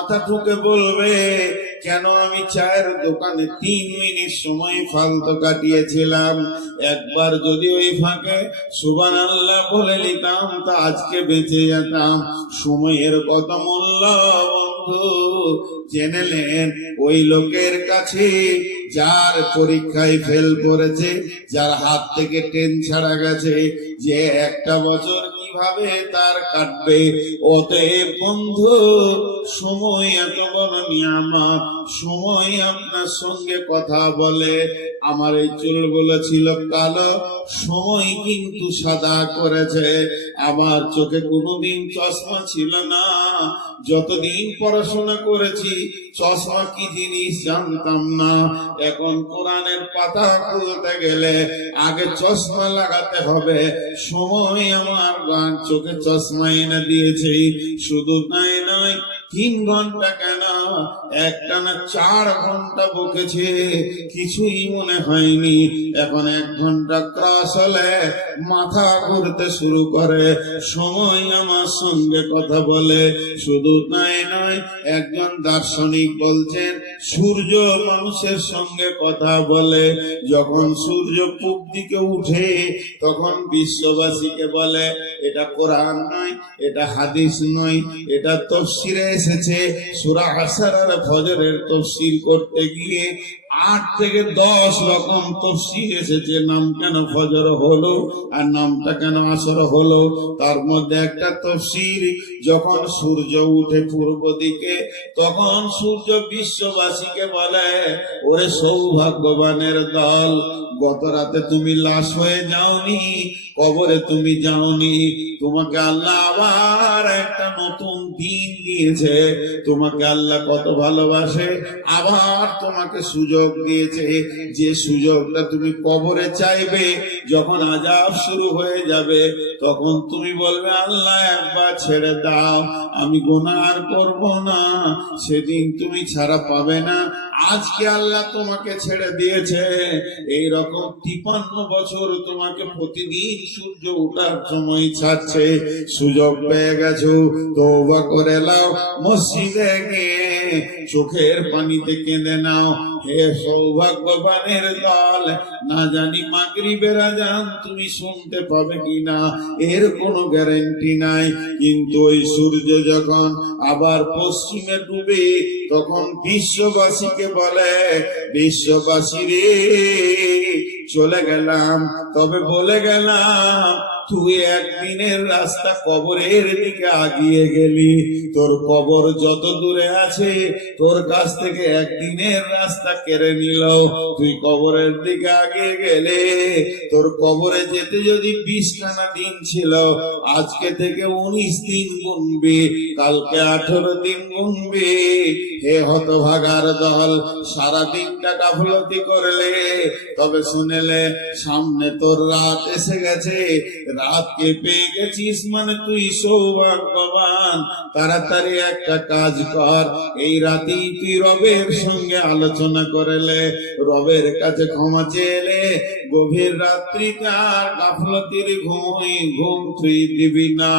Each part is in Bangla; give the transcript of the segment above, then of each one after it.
মাথা ঠুকে বলবে, কেন আমি চায়ের দোকানে তিন মিনিট সময় ফালতু কাটিয়েছিলাম? একবার যদি ওই ফাঁকে সুবান আল্লাহ বলে নিতাম, তা আজকে বেঁচে যেতাম। সময়ের কত মূল্য, বন্ধু জেনেলেন ওই লোকের কাছে যার পরীক্ষায় ফেল করেছে, যার হাত থেকে ট্রেন ছাড়া গেছে, যে একটা বছর কীভাবে তার কাটবে? অতএব বন্ধু, সময় এত বড় নিয়ামত সময় আপনার সঙ্গে কথা বলে। আমার এই চুলগুলো ছিল কালো, সময় কিন্তু সাদা করেছে। আমার চোখে কোনোদিন চশমা ছিল না। যতদিন পড়াশোনা করেছি চশমা কি জিনিস জানতাম না। এখন কোরআনের পাতা আগে চশমা লাগাতে হবে। চোখে চশমা এনে দিয়েছে। শুধু তাই নয়, তিন ঘণ্টা কেন? একটা না চার ঘণ্টা বকেছে। কিছুই মনে হয়নি। এখন এক ঘণ্টা ক্রাস হলে মাথা ঘুরতে শুরু করে। সময় আমার সঙ্গে কথা বলে। শুধু তাই একজন দার্শনিক বলছেন সূর্য মানুষের সঙ্গে কথা বলে। যখন সূর্য পূব দিকে উঠে, তখন বিশ্ববাসীকে বলে, এটা কোরআন নয়, এটা হাদিস নয়, এটা তফসিরে এসেছে। সুরা আর ফজরের তফসির করতে গিয়ে আট থেকে দশ রকম তফসির এসেছে। নাম কেন ফজর হলো আর নামটা কেন আসর হলো? তার মধ্যে একটা তফসির, যখন সূর্য উঠে পূর্ব দিকে, তখন সূর্য বিশ্ববাসীকে বলে, ওরে সৌভাগ্যবানের দল গত রাতে তুমি লাশ হয়ে যাওনি, কবরে তুমি যাওনি। তোমাকে আল্লাহ আবার একটা নতুন দিন দিয়েছে। তোমাকে আল্লাহ কত ভালোবাসে। আবার তোমাকে সুযোগ দিয়েছে। যে সুযোগটা তুমি কবরে চাইবে, যখন আজাব শুরু হয়ে যাবে, তখন তুমি বলবে, আল্লাহ, একবার ছেড়ে দাও। আমি গোনা আর করব না। সেদিন তুমি ছাড়া পাবে না। আজকে আল্লাহ তোমাকে ছেড়ে দিয়েছে। এই রকম তিপান্ন বছর তোমাকে প্রতিদিন সূর্য ওঠার সময় ছাড়ছে। সুযোগ পেয়ে গেছো তৌবা করে লাও মসজিদে গিয়ে চোখের পানিতে কেঁদে নাও। হে সৌভাগ্যবানের দল, না জানি মাগরিবের আজান তুমি শুনতে পাবে কিনা, এর কোনো গ্যারেন্টি নাই। কিন্তু ওই সূর্য যখন আবার পশ্চিমে ডুবে, তখন বিশ্ববাসীকে বলে, বিশ্ববাসী রে, চলে গেলাম। তবে বলে গেলাম তুই একদিনের রাস্তা কবরের দিকে আগিয়ে গেলি। তোর কবর যত দূরে আছে, তোর কাছ থেকে একদিনের রাস্তা কেড়ে নিল। তুই কবরের দিকে আগিয়ে গেলে, তোর কবরে যেতে যদি বিশ খানা দিন ছিল, আজকে থেকে উনিশ দিন গুনবি, কালকে আঠারো দিন গুনবি। হে হতভাগার দল সারা দিনটা গাফলতি করলে, তবে শুনেলে সামনে তোর রাত এসে গেছে। রাতকে পেয়ে গেছিস মানে তুই সৌভাগ্যবান। তাড়াতাড়ি একটা কাজ কর, এই রাতেই তুই রবের সঙ্গে আলোচনা করেলে রবের কাছে ক্ষমা চেয়েলে গভীর রাত্রিতে আর গাফলতির ঘুম ঘুম তুই দিবি না।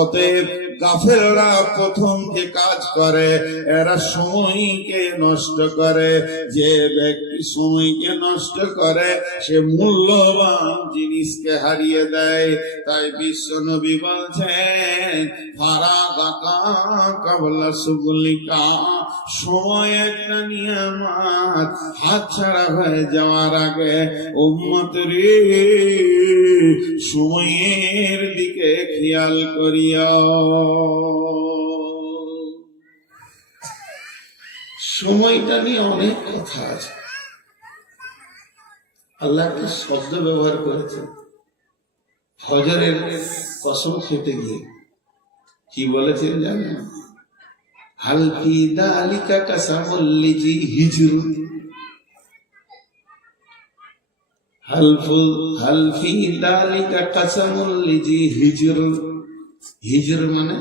অতএব গাফেলরা প্রথম যে কাজ করে, এরা সময়কে নষ্ট করে। যে ব্যক্তি সময়কে নষ্ট করে, সে মূল্যবান জিনিসকে হারিয়ে দেয়। তাই বিশ্ব নবী বলছেন ফারা গাকা কাবলা সুগুলিকা সময় একটা নিয়ামত, হাত ছাড়া হয়ে যাওয়ার আগে উম্মত রে সময়ের দিকে খেয়াল করিয়া। সময়টা নিয়ে অনেক কথা আছে। আল্লাহ একটা শব্দ ব্যবহার করেছেন। ফজরের কসম খেতে গিয়ে। কি বলেছেন জানেন? হালকি দালিকা কাসামল্লিজি হিজরু। হালফু হালফি দালিকা কাসামল্লিজি হিজর। হিজর মানে?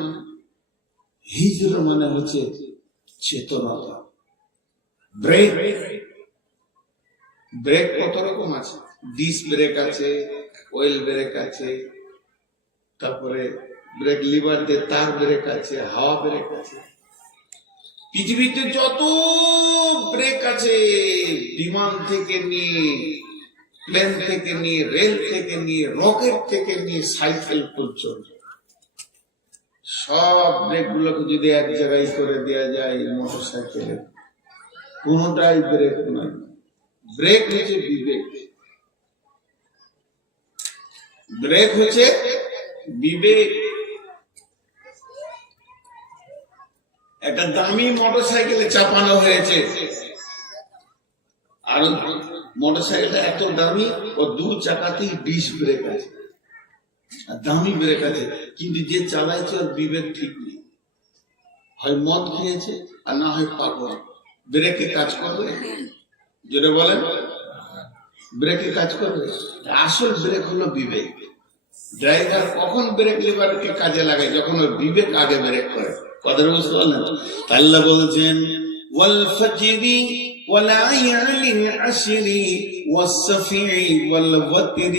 হিজর মানে হচ্ছে চেতনতা। ব্রেক। ব্রেক কত রকম আছে? ডিস ব্রেক আছে, অয়েল ব্রেক আছে, তারপরে ব্রেক লিভার দিয়ে তার ব্রেক আছে, হাওয়া ব্রেক আছে। পৃথিবীতে যত ব্রেক আছে, বিমান থেকে নিয়ে, প্লেন থেকে নিয়ে, রেল থেকে নিয়ে, রকেট থেকে নিয়ে, সাইকেল পর্যন্ত, সব ব্রেক গুলোকে যদি এক জায়গায় করে দেওয়া যায় মোটর সাইকেলের কোনটাই ব্রেক নয়। ব্রেক হচ্ছে বিবেক। ব্রেক হচ্ছে বিবেক। একটা দামি মোটর সাইকেলে চাপানো হয়েছে। আর মোটর সাইকেলটা এত দামি, ও দু চাকাতেই ডিস ব্রেক আছে আর দামি ব্রেক আছে কিন্তু যে চালাইছে ওর বিবেক ঠিক নেই। হয় মদ খেয়েছে, আর না হয় পাগল। ব্রেকে কাজ করবে? যেটা বলেন। ব্রেকে কাজ করবে? আসল ব্রেক হলো বিবেক। ড্রাইভার কখন ব্রেক লিভারকে কাজে লাগে যখন ওর বিবেক আগে ব্রেক করে। কথাটা বুঝতে পারলেন আল্লাহ বলছেন ওয়াল ফাজরি ওয়াল আয়ালিন আশরি والصفع والوتر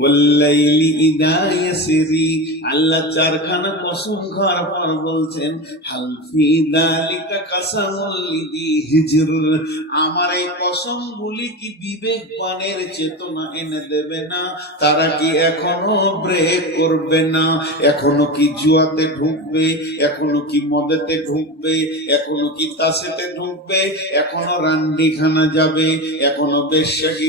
والليل إذا يسري আল্লাহ চারখানা কসম খাওয়ার পর বলছেন হালফি দালিকা কাসামুল লিদি হিজর আমার এই কসম গুলি কি বিবেকবানের চেতনা এনে দেবে না তারা কি এখনো ব্রেক করবে না এখনো কি জুয়াতে ঢুকবে এখনো কি মদেতে ঢুকবে এখনো কি তাসেতে ঢুকবে এখনো রান্ডিখানা যাবে এখনো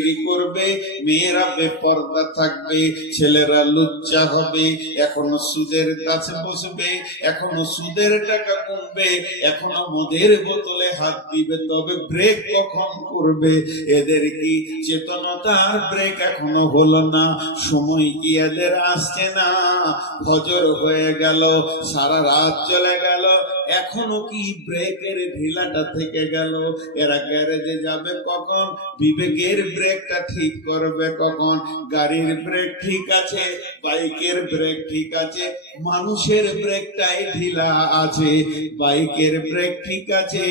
বেশ্যাগিরি করবে, মেয়েরা বেপর্দা থাকবে, ছেলেরা লুচ্চা হবে, এখনও সুদের কাছে বসবে, এখনও সুদের টাকা কমবে, এখনও মদের বোতলে হাত দিবে, তবে ব্রেক কখন করবে? এদের কি চেতনতার ব্রেক এখনও হলো না? সময় কি এদের আসছে না? ফজর হয়ে গেল, সারা রাত চলে গেল, এখনও কি ব্রেকের ঢিলাটা থেকে গেল? এরা গ্যারেজে যাবে কখন? বিবেকের ব্রেকটা ঠিক করবে কখন? গাড়ির ব্রেক ঠিক আছে, বাইকের ব্রেক ঠিক আছে, মানুষের ব্রেকটাই ঢিলা আছে। বাইকের ব্রেক ঠিক আছে,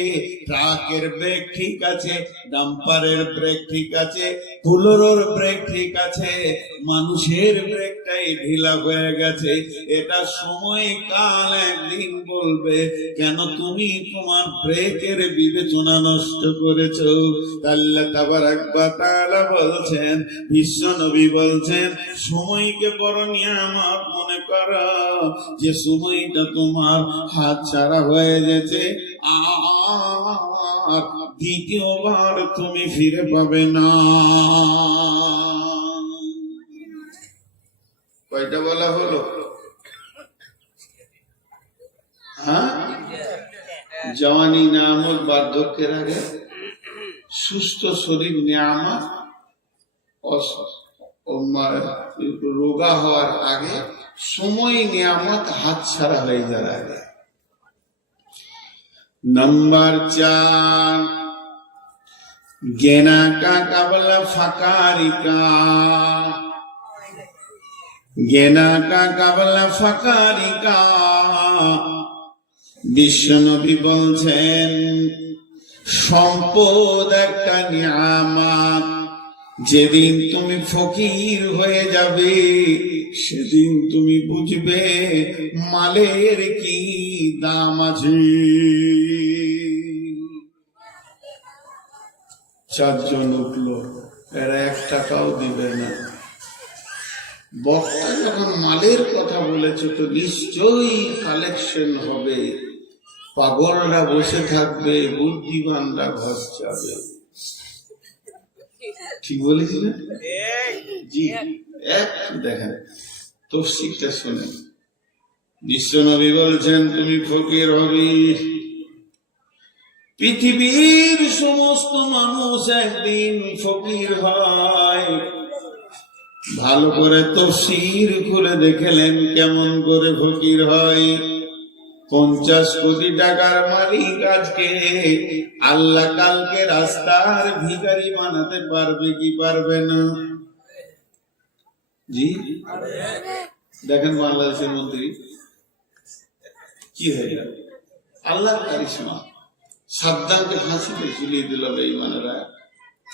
ট্রাকের ব্রেক ঠিক আছে, ডাম্পারের ব্রেক ঠিক আছে ফুলোর ব্রেক ঠিক আছে মানুষের ব্রেকটাই ঢিলা হয়ে গেছে। এটা সময় কাল একদিন বলবে, কেন তুমি তোমার ব্রেকের বিবেচনা নষ্ট করেছ? আল্লাহ তাবারাক ওয়া তাআলা বলছেন, বিশ্ব নবী বলছেন, সময়কে বড় নিয়ামত মনে করো, যে সময়টা তোমার হাত ছাড়া হয়ে গেছে, আর দ্বিতীয়বার তুমি ফিরে পাবে না। কয়টা বলা হলো? হ্যাঁ? জওয়ানি নামত বার্ধক্যের আগে। সুস্থ শরীর, নিয়ামত রোগা হওয়ার আগে সময়, নিয়ামত, হাত ছাড়া হয়ে যাওয়ার আগে। নাম্বার চার, গেনা কা কাবলা ফাকারিকা। গেনা কা কাবলা ফাকারিকা। বিশ্বনবী বলছেন, সম্পদ একটা নিয়ামত। যেদিন তুমি ফকির হয়ে যাবে, সেদিন তুমি বুঝবে মালের কি দাম আছে। চারজন উঠল, এরা এক টাকাও দিবে না। বক্তা যখন মালের কথা বলেছে তো নিশ্চয়ই কালেকশন হবে। পাগলরা বসে থাকবে, বুদ্ধিমানরা ঘর যাবে ঠিক বলেছিলেন জি। এক, দেখেন, তফসিকটা শুনে। বলছেন, তুমি ফকির হবি। পৃথিবীর সমস্ত মানুষ একদিন ফকির হয়। ভালো করে তফসির খুলে দেখলেন কেমন করে ফকির হয়। পঞ্চাশ কোটি টাকার মালিক আজকে আল্লাহ কালকে রাস্তার ভিখারি বানাতে পারবে কি পারবে না? জি? দেখেন বাংলাদেশের মন্ত্রী। কি হয়ে গেল? আল্লাহ কারিশমা। সাদ্দামকে ফাঁসিতে ঝুলিয়ে দিল বেঈমানেরা।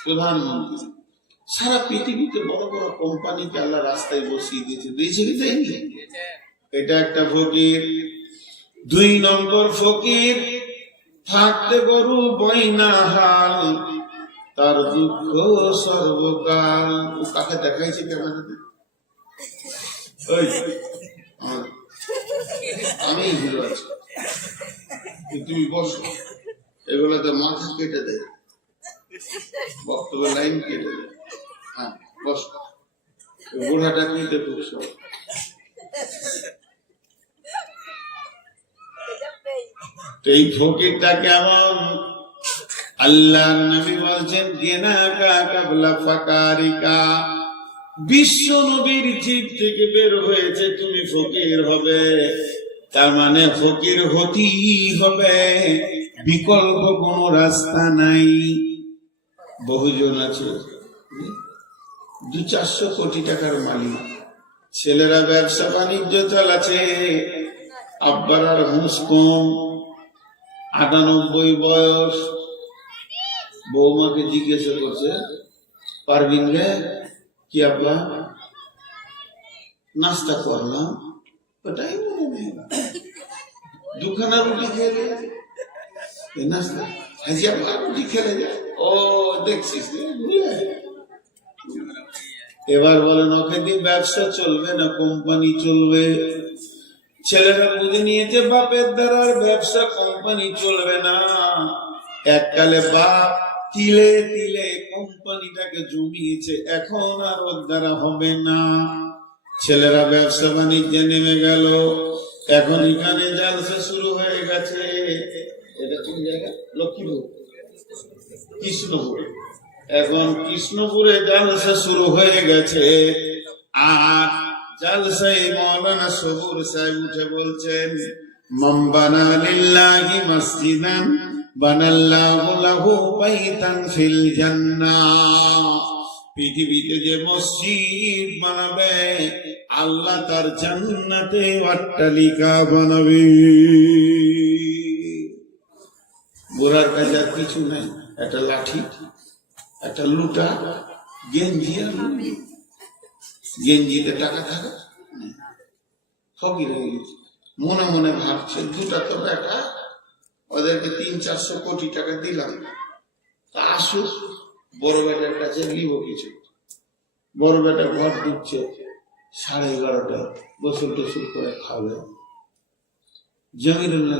প্রধানমন্ত্রী। সারা পৃথিবীতে বড় বড় কোম্পানিকে আল্লাহ রাস্তায় বসিয়ে দিয়েছে। দিয়েছে কি দেয়নি এটা একটা ফকির। দুই নম্বর ফকির, থাকতে গরু বইনা হাল, তার দুঃখ সর্বকাল। কাকে দেখাইছে ওই আমি হিরো আছি। তুমি বসো। এগুলোতে মাথা কেটে দেয়। বক্তব্য লাইন হ্যাঁ বুড়াটা নিতে এই কেমন বলছেন গেনাকা কাবলা ফাকারিকা। বিশ্ব নবীর জীব থেকে বের হয়েছে, তুমি ফকির হবে। তার মানে ফকির হতেই হবে। বিকল্প কোন রাস্তা নাই। বহুজন আছে দু চারশো কোটি টাকার মালিক। ছেলেরা ব্যবসা বাণিজ্য চালাচ্ছে। আব্বার আর হুঁস কম। আটানব্বই বয়স। বৌমাকে জিজ্ঞাসা করছে, পারবিন রে, কি আব্বা? নাস্তা করলাম। ওটাই দুখানা রুটি এই নাস্তা ভুলে। এবার বলেন দিয়ে ব্যবসা চলবে না, কোম্পানি চলবে? ছেলেরা বুঝে নিয়েছে, বাপের দ্বারা ব্যবসা, কোম্পানি চলবে না। এককালে বাপ তিলে তিলে কোম্পানিটাকে জমিয়েছে, এখন আর ওর দ্বারা হবে না। ছেলেরা ব্যবসা বাণিজ্যে নেমে গেল, এখন এখানে জালসা শুরু হয়ে গেছে। এটা কোন জায়গা? লক্ষ্মীপুর। কৃষ্ণপুর। এখন কৃষ্ণপুরে জালসা শুরু হয়ে গেছে। আর জালসাই মৌলানা সবুর সাহেব উঠে বলছেন লিল্লাহি মসজিদান, বানাল্লাহু লাহু বাইতান ফিল জান্নাহ। পৃথিবীতে যে মসজিদ বানাবে, আল্লাহ তার জান্নাতে অট্টালিকা বানাবে। বুড়ার কাছে আর কিছু নাই। একটা লাঠি, একটা লুটা, গেঞ্জি আর গেঞ্জিতে টাকা থাকে। ফকির হয়ে গেছে। মনে মনে ভাবছে, দুটা তো বেটা ওদেরকে তিন চারশো কোটি টাকা দিলাম। তা আসুক, বড় বেটার কাছে নিব কিছু। বড় বেটা ঘর দিচ্ছে, সাড়ে এগারোটা, গোসল টোসল করে খাবে। জমিরুল্লাহ